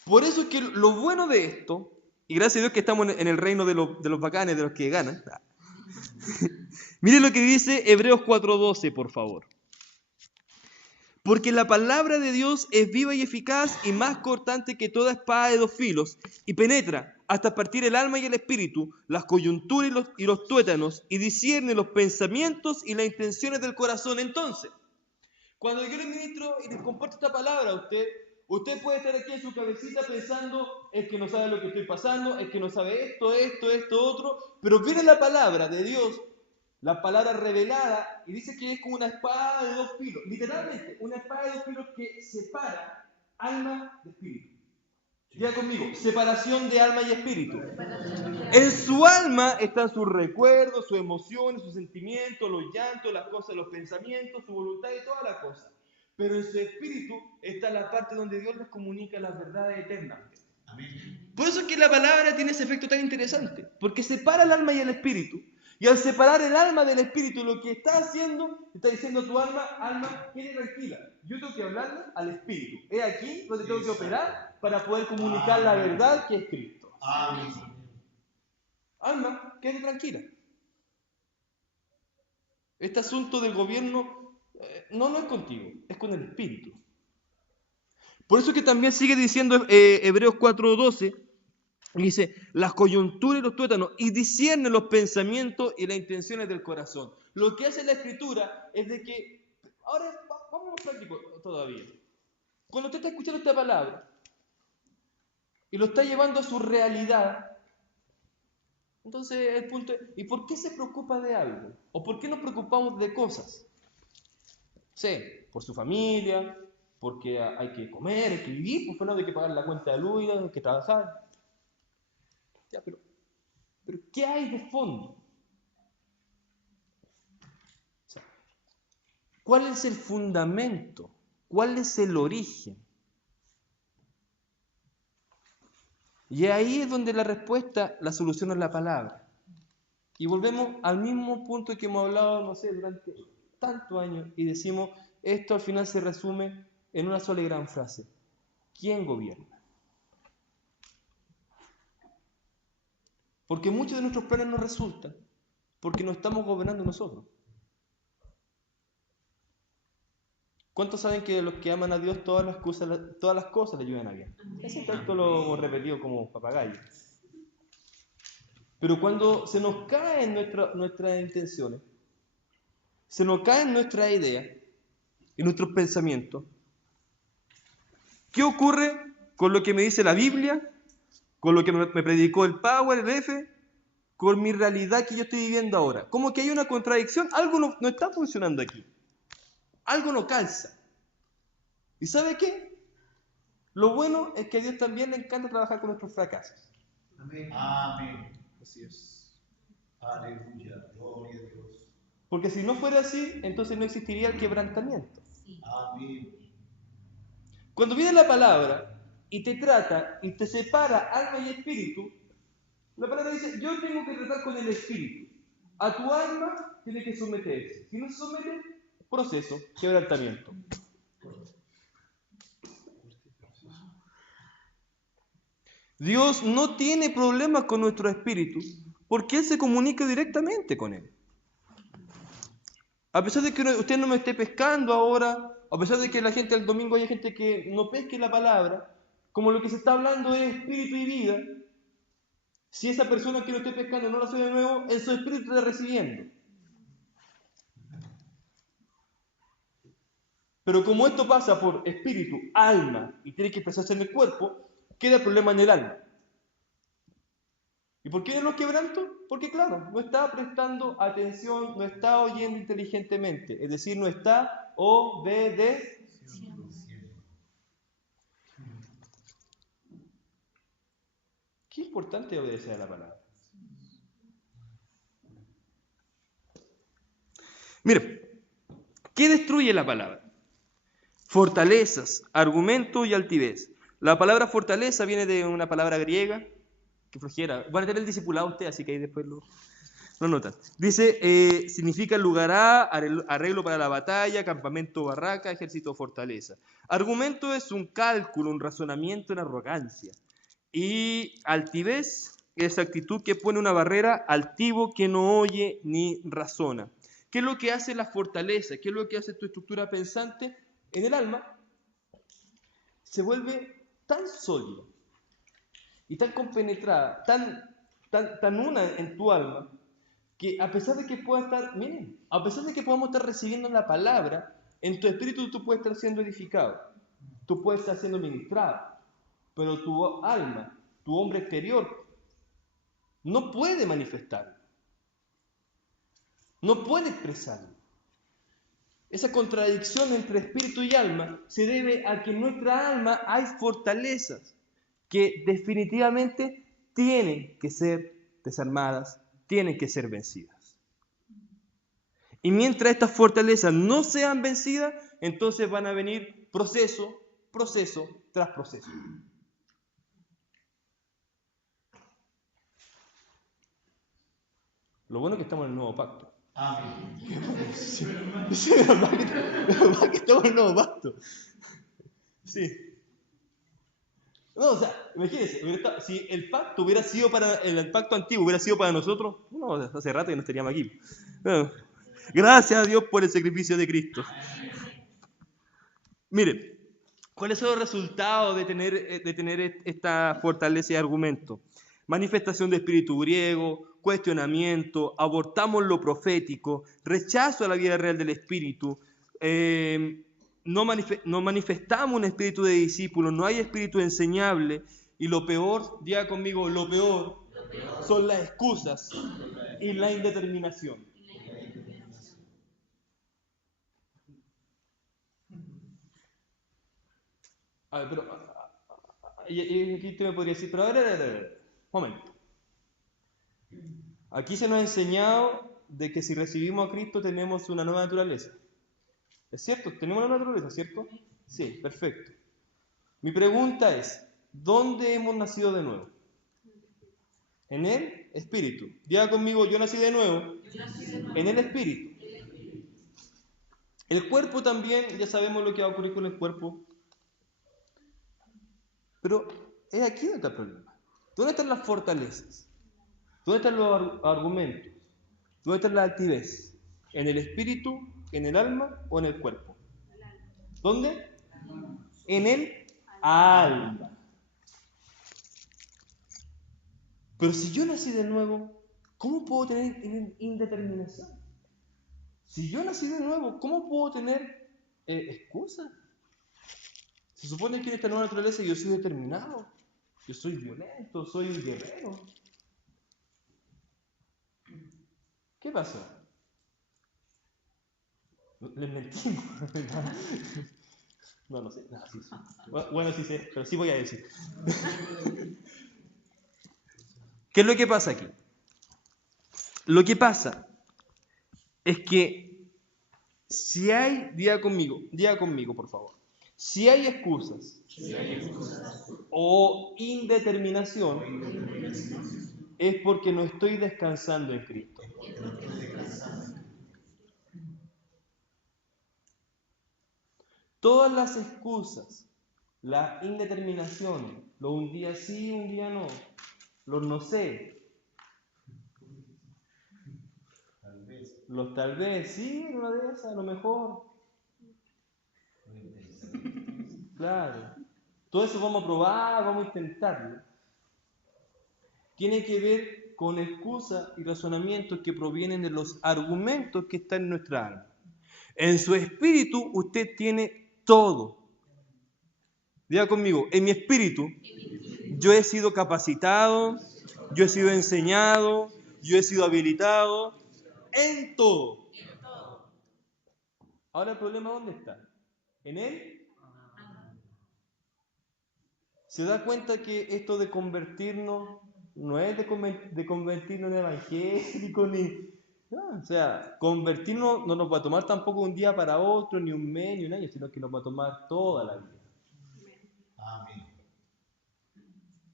Por eso es que lo bueno de esto, y gracias a Dios que estamos en el reino de los bacanes, de los que ganan. Miren lo que dice Hebreos 4:12, por favor. Porque la palabra de Dios es viva y eficaz y más cortante que toda espada de dos filos y penetra hasta partir el alma y el espíritu, las coyunturas y los tuétanos y discierne los pensamientos y las intenciones del corazón. Entonces, cuando yo le ministro y le comparto esta palabra a usted puede estar aquí en su cabecita pensando, es que no sabe lo que estoy pasando, es que no sabe esto, otro, pero viene la palabra de Dios, la palabra revelada, y dice que es como una espada de dos filos, literalmente, una espada de dos filos que separa alma de espíritu. Diga conmigo, separación de alma y espíritu. En su alma están sus recuerdos, sus emociones, sus sentimientos, los llantos, las cosas, los pensamientos, su voluntad y todas las cosas. Pero en su espíritu está la parte donde Dios les comunica las verdades eternas. Amén. Por eso es que la palabra tiene ese efecto tan interesante, porque separa el alma y el espíritu. Y al separar el alma del espíritu, lo que está haciendo, está diciendo a tu alma, quede tranquila. Yo tengo que hablarle al espíritu. Es aquí donde tengo que operar para poder comunicar la verdad que es Cristo. Amén. Alma, quede tranquila. Este asunto del gobierno no es contigo, es con el espíritu. Por eso que también sigue diciendo Hebreos 4:12, dice, las coyunturas y los tuétanos, y discierne los pensamientos y las intenciones del corazón. Lo que hace la Escritura es de que, ahora vamos a un práctico todavía. Cuando usted está escuchando esta palabra y lo está llevando a su realidad, entonces el punto es, ¿y por qué se preocupa de algo? ¿O por qué nos preocupamos de cosas? Sí, por su familia, porque hay que comer, hay que vivir, pues no hay que pagar la cuenta de luz, hay que trabajar. Ya, pero ¿qué hay de fondo? O sea, ¿cuál es el fundamento? ¿Cuál es el origen? Y ahí es donde la respuesta, la solución es la palabra. Y volvemos al mismo punto que hemos hablado, no sé, durante tantos años, y decimos, esto al final se resume en una sola y gran frase. ¿Quién gobierna? Porque muchos de nuestros planes no resultan, porque no estamos gobernando nosotros. ¿Cuántos saben que los que aman a Dios todas las cosas le ayudan a bien? Ese tanto lo hemos repetido como papagayos. Pero cuando se nos caen nuestras intenciones, se nos caen nuestras ideas y nuestros pensamientos, ¿qué ocurre con lo que me dice la Biblia, con lo que me predicó el Power, el F, con mi realidad que yo estoy viviendo ahora? Como que hay una contradicción, algo no está funcionando aquí, algo no calza. ¿Y sabe qué? Lo bueno es que a Dios también le encanta trabajar con nuestros fracasos. Amén. Amén. Así es. Aleluya. Gloria a Dios. Porque si no fuera así, entonces no existiría el quebrantamiento. Amén. Cuando viene la palabra y te trata y te separa alma y espíritu, la palabra dice, yo tengo que tratar con el espíritu. A tu alma tiene que someterse. Si no se somete, proceso, quebrantamiento. Dios no tiene problemas con nuestro espíritu porque Él se comunica directamente con Él. A pesar de que usted no me esté pescando ahora, a pesar de que la gente el domingo hay gente que no pesque la palabra, como lo que se está hablando es espíritu y vida, si esa persona que lo esté pescando no lo hace de nuevo, en su espíritu está recibiendo. Pero como esto pasa por espíritu, alma, y tiene que expresarse en el cuerpo, queda el problema en el alma. ¿Y por qué no los quebranto? Porque claro, no está prestando atención, no está oyendo inteligentemente, es decir, no está obedeciendo. Qué importante obedecer a la palabra. Mire, ¿qué destruye la palabra? Fortalezas, argumentos y altivez. La palabra fortaleza viene de una palabra griega, que flojera. Van a tener el discipulado usted, así que ahí después lo notan. Dice, significa lugar A, arreglo para la batalla, campamento barraca, ejército fortaleza. Argumento es un cálculo, un razonamiento en arrogancia. Y altivez es actitud que pone una barrera, altivo que no oye ni razona. ¿Qué es lo que hace la fortaleza? ¿Qué es lo que hace tu estructura pensante en el alma? Se vuelve tan sólida y tan compenetrada, tan una en tu alma, que a pesar de que pueda estar, miren, a pesar de que podamos estar recibiendo la palabra, en tu espíritu tú puedes estar siendo edificado, tú puedes estar siendo ministrado, pero tu alma, tu hombre exterior, no puede manifestarlo, no puede expresarlo. Esa contradicción entre espíritu y alma se debe a que en nuestra alma hay fortalezas que definitivamente tienen que ser desarmadas, tienen que ser vencidas. Y mientras estas fortalezas no sean vencidas, entonces van a venir proceso tras proceso. Lo bueno es que estamos en el nuevo pacto. Amén. Sí, verdad que estamos en el nuevo pacto. Sí. No, o sea, imagínense, si el pacto hubiera sido el pacto antiguo hubiera sido para nosotros, no, hace rato que no estaríamos aquí. Bueno, gracias a Dios por el sacrificio de Cristo. Mire, ¿Cuáles son los resultados de tener esta fortaleza y argumento? Manifestación de espíritu griego, cuestionamiento, abortamos lo profético, rechazo a la vida real del espíritu, no manifestamos un espíritu de discípulo, no hay espíritu enseñable, y lo peor, diga conmigo, lo peor son las excusas y la indeterminación. A ver, pero y aquí tú me podrías decir, pero a ver, momento. Aquí se nos ha enseñado de que si recibimos a Cristo tenemos una nueva naturaleza. ¿Es cierto? ¿Tenemos una naturaleza, cierto? Sí, perfecto. Mi pregunta es, ¿dónde hemos nacido de nuevo? En el Espíritu. Diga conmigo, yo nací de nuevo en el Espíritu. El cuerpo también, ya sabemos lo que va a ocurrir con el cuerpo. Pero es aquí donde está el problema. ¿Dónde están las fortalezas? ¿Dónde están los argumentos? ¿Dónde está la altivez? ¿En el espíritu, en el alma o en el cuerpo? ¿Dónde? En el alma. Pero si yo nací de nuevo, ¿cómo puedo tener indeterminación? Si yo nací de nuevo, ¿cómo puedo tener excusas? Se supone que en esta nueva naturaleza yo soy determinado, yo soy violento, soy un guerrero. ¿Qué pasa? Les mentimos. No sé. No, sí. Bueno, sí sé, pero sí voy a decir. ¿Qué es lo que pasa aquí? Lo que pasa es que si hay, diga conmigo, por favor. Si hay excusas o indeterminación, es porque no estoy descansando en Cristo. Todas las excusas, las indeterminaciones, los un día sí, un día no, los no sé, los tal vez, sí, en una de esas, a lo mejor. Claro. Todo eso vamos a probar, vamos a intentarlo. Tiene que ver con excusas y razonamientos que provienen de los argumentos que están en nuestra alma. En su espíritu usted tiene todo. Diga conmigo, en mi espíritu yo he sido capacitado, yo he sido enseñado, yo he sido habilitado en todo. Ahora el problema ¿dónde está? En él. ¿Se da cuenta que esto de convertirnos no es de convertirnos en evangélicos ni... No, o sea, convertirnos no nos va a tomar tampoco un día para otro, ni un mes, ni un año, sino que nos va a tomar toda la vida. Amén.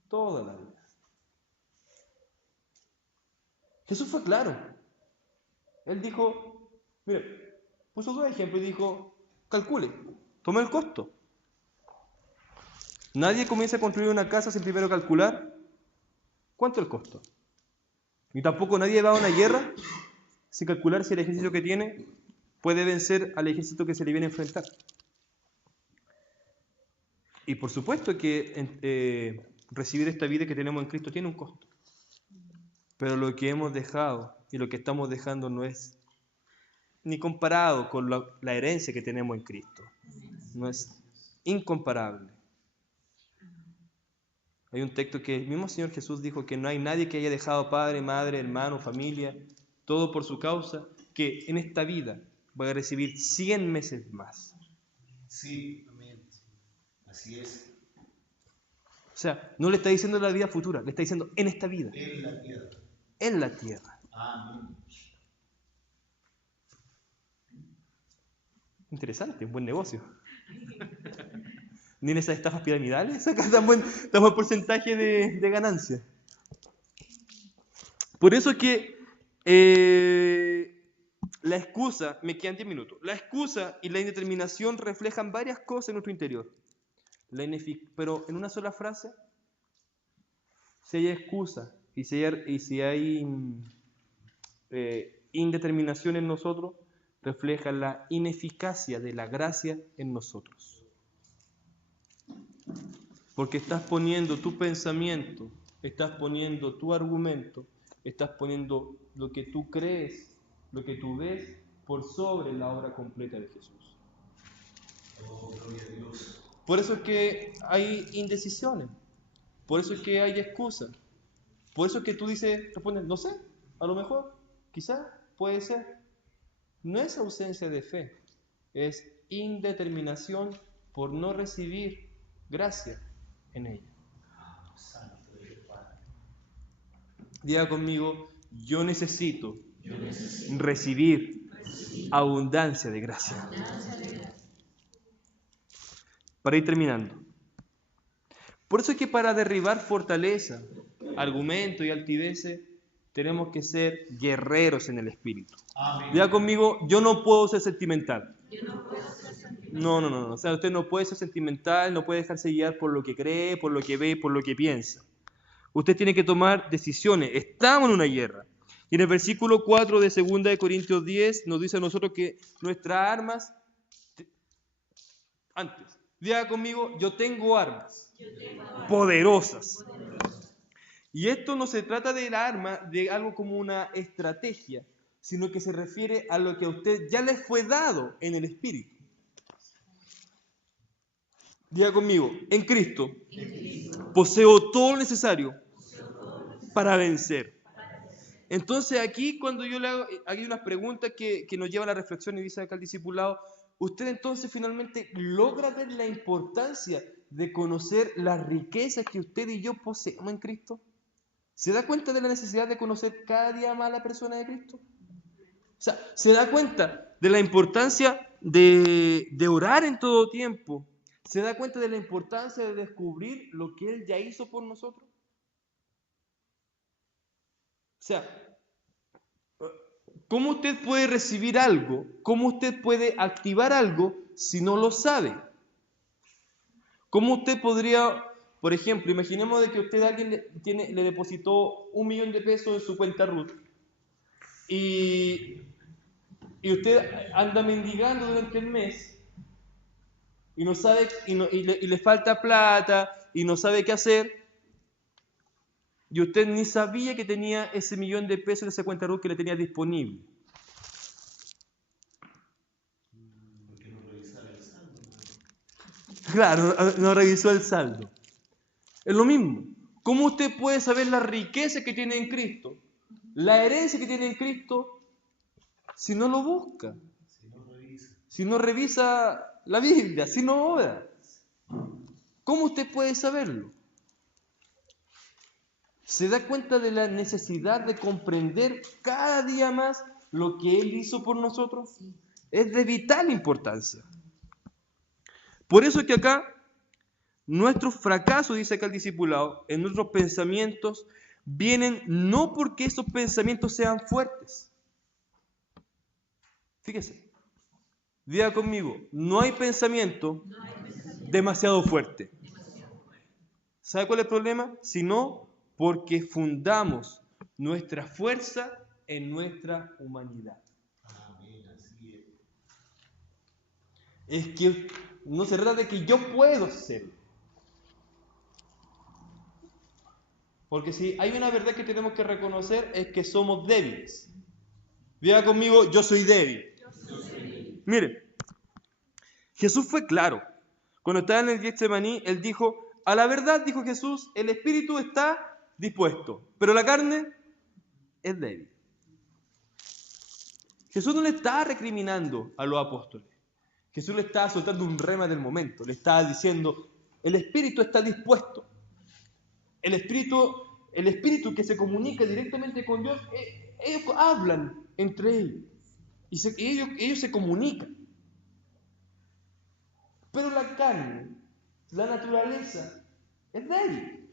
Toda la vida. Jesús fue claro. Él dijo, mire, puso dos ejemplos y dijo, calcule, tome el costo. Nadie comienza a construir una casa sin primero calcular cuánto es el costo. Ni tampoco nadie va a una guerra sin calcular si el ejército que tiene puede vencer al ejército que se le viene a enfrentar. Y por supuesto que recibir esta vida que tenemos en Cristo tiene un costo. Pero lo que hemos dejado y lo que estamos dejando no es ni comparado con la herencia que tenemos en Cristo. No es incomparable. Hay un texto que el mismo Señor Jesús dijo que no hay nadie que haya dejado padre, madre, hermano, familia, todo por su causa, que en esta vida va a recibir 100 meses más. Sí, amén. Así es. O sea, no le está diciendo la vida futura, le está diciendo en esta vida. En la tierra. En la tierra. Amén. Interesante, un buen negocio. Ni en esas estafas piramidales saca tan buen porcentaje de ganancia. Por eso es que la excusa, me quedan 10 minutos, la excusa y la indeterminación reflejan varias cosas en nuestro interior. Pero en una sola frase, si hay excusa y si hay indeterminación en nosotros, refleja la ineficacia de la gracia en nosotros. Porque estás poniendo tu pensamiento, estás poniendo tu argumento, estás poniendo lo que tú crees, lo que tú ves, por sobre la obra completa de Jesús. Oh, gloria a Dios. Por eso es que hay indecisiones, por eso es que hay excusas, por eso es que tú respondes, no sé, a lo mejor, quizá, puede ser. No es ausencia de fe, es indeterminación por no recibir gracia en ella. Santo eres, Padre. Diga conmigo, yo necesito recibir abundancia de gracia. Para ir terminando. Por eso es que para derribar fortaleza, argumento y altiveces, tenemos que ser guerreros en el espíritu. Amén. Diga conmigo, yo no puedo ser sentimental. No. O sea, usted no puede ser sentimental, no puede dejarse guiar por lo que cree, por lo que ve, por lo que piensa. Usted tiene que tomar decisiones. Estamos en una guerra. Y en el versículo 4 de 2 de Corintios 10 nos dice a nosotros que nuestras armas... Antes, diga conmigo, yo tengo armas poderosas. Y esto no se trata del arma, de algo como una estrategia, sino que se refiere a lo que a usted ya le fue dado en el Espíritu. Diga conmigo, en Cristo poseo todo lo necesario para vencer. Entonces aquí cuando yo le hago, hay unas preguntas que nos llevan a la reflexión y dice acá el discipulado, usted entonces finalmente logra ver la importancia de conocer las riquezas que usted y yo poseemos en Cristo. ¿Se da cuenta de la necesidad de conocer cada día más a la persona de Cristo? O sea, ¿se da cuenta de la importancia de orar en todo tiempo? ¿Se da cuenta de la importancia de descubrir lo que Él ya hizo por nosotros? O sea, ¿cómo usted puede recibir algo? ¿Cómo usted puede activar algo si no lo sabe? ¿Cómo usted podría, por ejemplo, imaginemos de que usted a alguien le depositó 1 millón de pesos en su cuenta RUT y usted anda mendigando durante el mes y no sabe y le falta plata y no sabe qué hacer y usted ni sabía que tenía ese 1 millón de pesos en esa cuenta RUT que le tenía disponible. Porque no revisar el saldo. Claro, no revisó el saldo. Es lo mismo. ¿Cómo usted puede saber la riqueza que tiene en Cristo, la herencia que tiene en Cristo, si no lo busca? Si no revisa. Si no revisa la Biblia, si no ora. ¿Cómo usted puede saberlo? ¿Se da cuenta de la necesidad de comprender cada día más lo que Él hizo por nosotros? Es de vital importancia. Por eso es que acá nuestros fracasos, dice acá el discipulado, en nuestros pensamientos vienen no porque esos pensamientos sean fuertes. Fíjese, diga conmigo, no hay pensamiento demasiado fuerte. ¿Sabe cuál es el problema? Sino porque fundamos nuestra fuerza en nuestra humanidad. Amén, así Es que no se trata de que yo puedo hacerlo. Porque si hay una verdad que tenemos que reconocer es que somos débiles. Diga conmigo, yo soy débil. Mire, Jesús fue claro. Cuando estaba en el Getsemaní, Él dijo, a la verdad, dijo Jesús, el espíritu está dispuesto, pero la carne es débil. Jesús no le estaba recriminando a los apóstoles. Jesús le estaba soltando un rema del momento. Le estaba diciendo, el espíritu está dispuesto. El espíritu que se comunica directamente con Dios, ellos hablan entre ellos. Y ellos se comunican. Pero la carne, la naturaleza, es débil.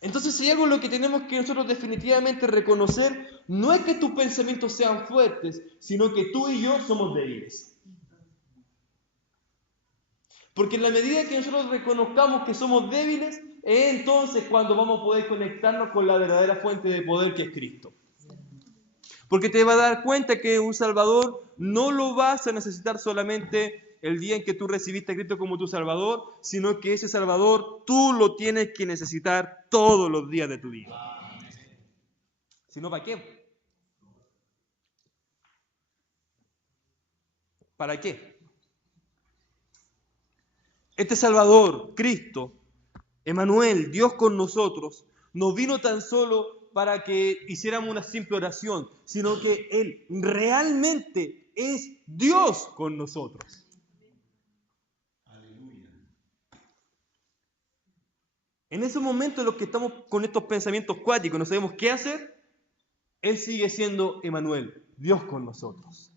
Entonces, si hay algo en lo que tenemos que nosotros definitivamente reconocer, no es que tus pensamientos sean fuertes, sino que tú y yo somos débiles. Porque en la medida que nosotros reconozcamos que somos débiles, es entonces cuando vamos a poder conectarnos con la verdadera fuente de poder que es Cristo. Porque te vas a dar cuenta que un Salvador no lo vas a necesitar solamente el día en que tú recibiste a Cristo como tu Salvador, sino que ese Salvador tú lo tienes que necesitar todos los días de tu vida. Si no, ¿para qué? ¿Para qué? Este Salvador, Cristo, Emmanuel, Dios con nosotros, no vino tan solo para que hiciéramos una simple oración, sino que Él realmente es Dios con nosotros. Aleluya. En esos momentos en los que estamos con estos pensamientos cuáticos, no sabemos qué hacer, Él sigue siendo Emmanuel, Dios con nosotros.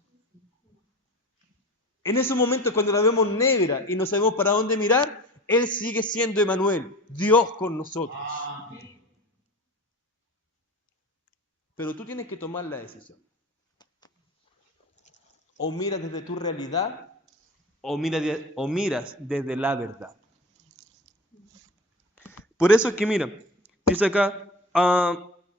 En esos momentos cuando la vemos negra y no sabemos para dónde mirar, Él sigue siendo Emmanuel, Dios con nosotros. Amén. Pero tú tienes que tomar la decisión. O miras desde tu realidad o miras desde la verdad. Por eso es que mira, dice acá,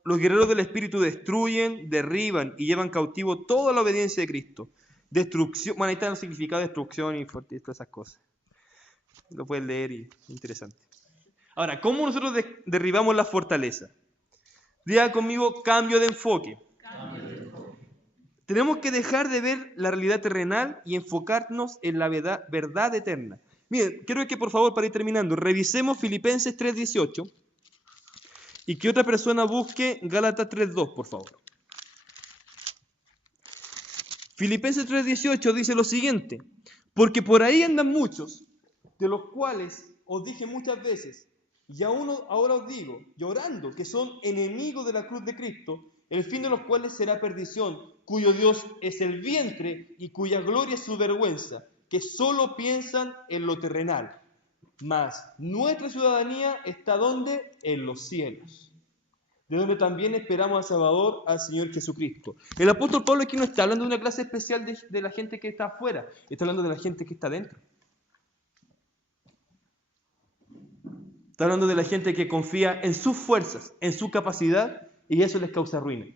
los guerreros del Espíritu destruyen, derriban y llevan cautivo toda la obediencia de Cristo. Destrucción, bueno, ahí está el significado de destrucción y todas esas cosas. Lo puedes leer y es interesante. Ahora, ¿cómo nosotros derribamos la fortaleza? Diga conmigo, cambio de enfoque. Tenemos que dejar de ver la realidad terrenal y enfocarnos en la verdad eterna. Miren, quiero que por favor, para ir terminando, revisemos Filipenses 3:18 y que otra persona busque Gálatas 3:2, por favor. Filipenses 3:18 dice lo siguiente: porque por ahí andan muchos, de los cuales os dije muchas veces, y aún ahora os digo, llorando, que son enemigos de la cruz de Cristo, el fin de los cuales será perdición, cuyo Dios es el vientre y cuya gloria es su vergüenza, que solo piensan en lo terrenal. Mas nuestra ciudadanía está ¿dónde? En los cielos, de donde también esperamos al Salvador, al Señor Jesucristo. El apóstol Pablo aquí no está hablando de una clase especial de la gente que está afuera, está hablando de la gente que está dentro. Está hablando de la gente que confía en sus fuerzas, en su capacidad, y eso les causa ruina.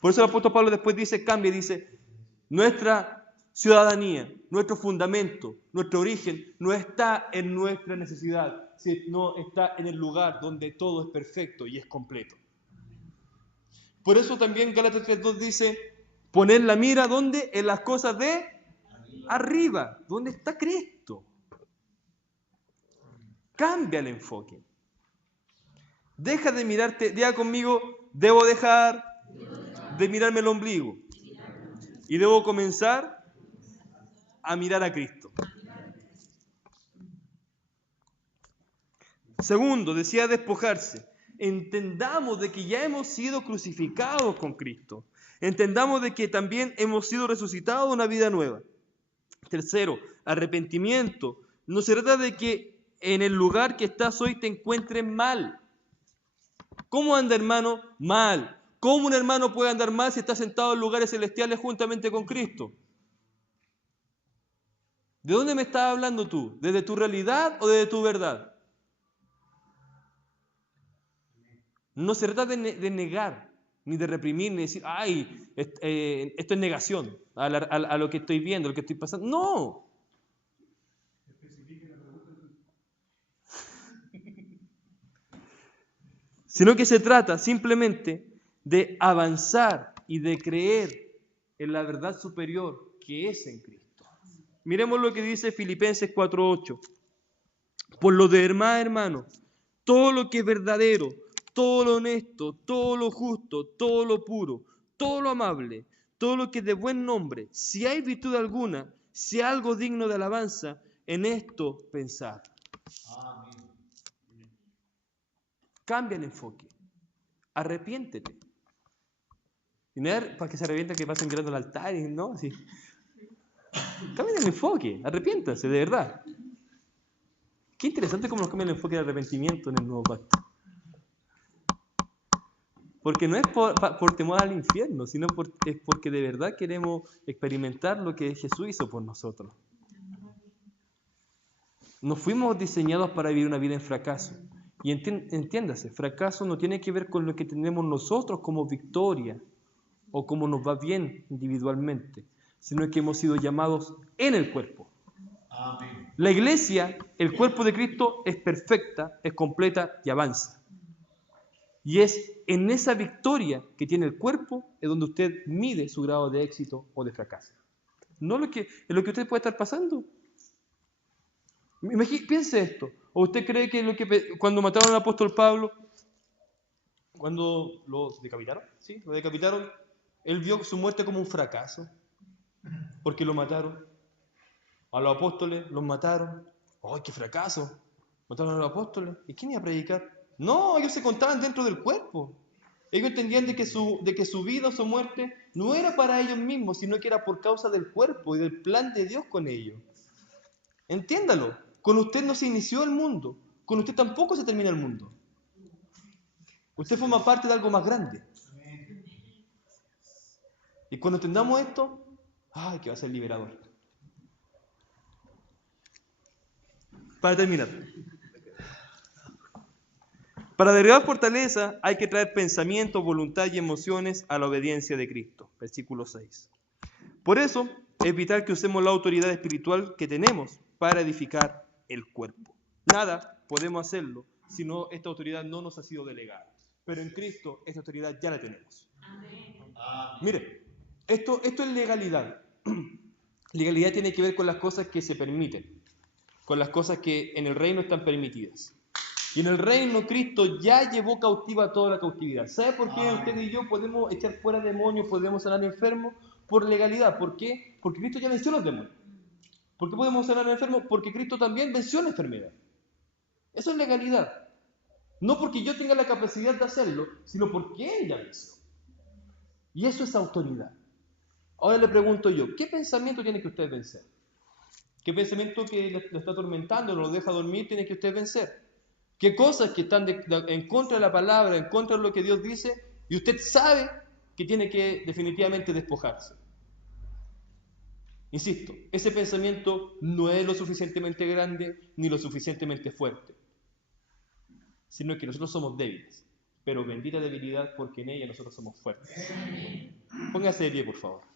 Por eso el apóstol Pablo después cambia y dice, nuestra ciudadanía, nuestro fundamento, nuestro origen, no está en nuestra necesidad, sino está en el lugar donde todo es perfecto y es completo. Por eso también Gálatas 3:2 dice, poner la mira, ¿dónde? En las cosas de arriba, donde está Cristo. Cambia el enfoque. Deja de mirarte, diga conmigo, debo dejar de mirarme el ombligo y debo comenzar a mirar a Cristo. Segundo, decía despojarse. Entendamos de que ya hemos sido crucificados con Cristo. Entendamos de que también hemos sido resucitados a una vida nueva. Tercero, arrepentimiento. No se trata de que en el lugar que estás hoy te encuentres mal. ¿Cómo anda, hermano? Mal. ¿Cómo un hermano puede andar mal si está sentado en lugares celestiales juntamente con Cristo? ¿De dónde me estás hablando tú? ¿Desde tu realidad o desde tu verdad? No se trata de negar, ni de reprimir, ni decir, ay, esto es negación a lo que estoy viendo, a lo que estoy pasando. No. Sino que se trata simplemente de avanzar y de creer en la verdad superior que es en Cristo. Miremos lo que dice Filipenses 4:8. Por lo demás, hermanos, todo lo que es verdadero, todo lo honesto, todo lo justo, todo lo puro, todo lo amable, todo lo que es de buen nombre, si hay virtud alguna, si hay algo digno de alabanza, en esto pensar. Amén. Cambia el enfoque. Arrepiéntete. Y no es para que se arrepientan que pasen mirando al altar, ¿no? Así. Cambia el enfoque. Arrepiéntanse, de verdad. Qué interesante cómo nos cambia el enfoque de arrepentimiento en el nuevo pacto. Porque no es por temor al infierno, sino es porque de verdad queremos experimentar lo que Jesús hizo por nosotros. No fuimos diseñados para vivir una vida en fracaso. Y entiéndase, fracaso no tiene que ver con lo que tenemos nosotros como victoria o como nos va bien individualmente, sino que hemos sido llamados en el cuerpo Amén. La iglesia, el cuerpo de Cristo, es perfecta, es completa y avanza. Y es en esa victoria que tiene el cuerpo es donde usted mide su grado de éxito o de fracaso. No en lo que usted puede estar pasando. Piense esto. ¿O usted cree que cuando mataron al apóstol Pablo, cuando los decapitaron, ¿sí? Lo decapitaron, él vio su muerte como un fracaso, porque lo mataron. A los apóstoles los mataron. ¡Ay, qué fracaso! Mataron a los apóstoles. ¿Y quién iba a predicar? No, ellos se contaban dentro del cuerpo. Ellos entendían de que su vida o su muerte no era para ellos mismos, sino que era por causa del cuerpo y del plan de Dios con ellos. Entiéndalo. Con usted no se inició el mundo. Con usted tampoco se termina el mundo. Usted forma parte de algo más grande. Y cuando entendamos esto, ¡ay, que va a ser liberador! Para terminar. Para derribar fortaleza hay que traer pensamiento, voluntad y emociones a la obediencia de Cristo. Versículo 6. Por eso es vital que usemos la autoridad espiritual que tenemos para edificar el cuerpo. Nada podemos hacerlo si no, esta autoridad no nos ha sido delegada. Pero en Cristo esta autoridad ya la tenemos. Amén. Mire, esto es legalidad. Legalidad tiene que ver con las cosas que se permiten, con las cosas que en el reino están permitidas. Y en el reino Cristo ya llevó cautiva toda la cautividad. ¿Sabe por qué usted y yo podemos echar fuera demonios, podemos sanar enfermos? Por legalidad. ¿Por qué? Porque Cristo ya venció los demonios. ¿Por qué podemos sanar enfermos? Porque Cristo también venció la enfermedad. Eso es legalidad. No porque yo tenga la capacidad de hacerlo, sino porque Él ya venció. Y eso es autoridad. Ahora le pregunto yo, ¿qué pensamiento tiene que usted vencer? ¿Qué pensamiento que lo está atormentando, lo deja dormir, tiene que usted vencer? ¿Qué cosas que están en contra de la palabra, en contra de lo que Dios dice, y usted sabe que tiene que definitivamente despojarse? Insisto, ese pensamiento no es lo suficientemente grande ni lo suficientemente fuerte, sino que nosotros somos débiles, pero bendita debilidad porque en ella nosotros somos fuertes. Póngase de pie, por favor.